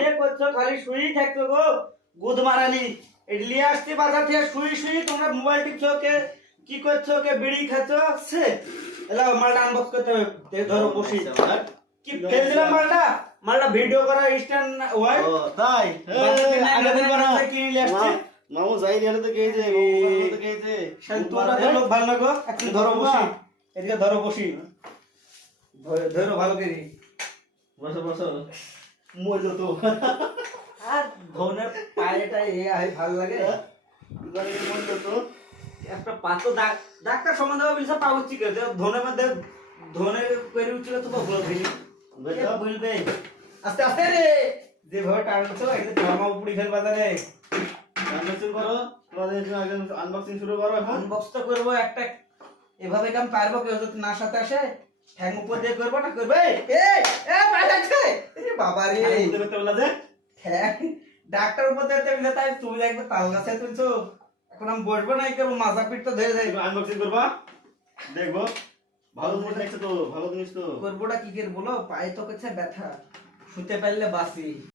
মাঠে করছো খালি শুই থাকছো গো গুদ মারানি ইডলি আসছে বাজার থেকে শুই তোমরা মোবাইল টিপছো কে কি করছো কে বিড়ি খাচ্ছো সে এলা মালটা আনবক্স করতে হবে ধরো বসি কি ফেল দিলাম মালটা ভিডিও করা স্ট্যান্ড ওই ও তাই আগে দিন বানাতে কি নিয়ে আসছে মামু যাই দিলে তো কেইছে মামু তো কেইছে শাল তোমরা তো লোক ভালো লাগো এখন ধরো বসি এদিকে ধরো বসি ধরো ভালো করে বসো বসো মজা তো আর ধনের পায়েটা ভালো লাগে এবারে মজা তো একটা পাতো ডাক্তার সম্বন্ধে বলছে পাবচ্ছি কে ধনের মধ্যে ধনের করে উঠছিল তো ভুল হইনি বলবে আস্তে আস্তে রে যে ভাবে টানছো একদম ধর্মা পুড়ি ফেল বাজারে আনবক্সিং করো তোমাদের একদম আনবক্সিং শুরু করো এখন আনবক্স তো করবো একটা এভাবে কাম পারবো কেউ যদি না সাথে আসে ঠ্যাং উপর দিয়ে করবো না করবে এ এ পায়ে লাগছে এ বাবা রে করতে বলা যে ঠ্যাং ডাক্তার উপর দিয়ে তেমনি তাই তুমি দেখবে তাল গাছে তুলছো এখন আমি বসবো না করবো মাজা পিঠ তো ধরে দেয় আনবক্সিং করবা দেখবো ভালো জিনিস দেখছো তো ভালো জিনিস তো করবোটা কি করে বলো পায়ে তো করছে ব্যথা শুতে পারলে বাসি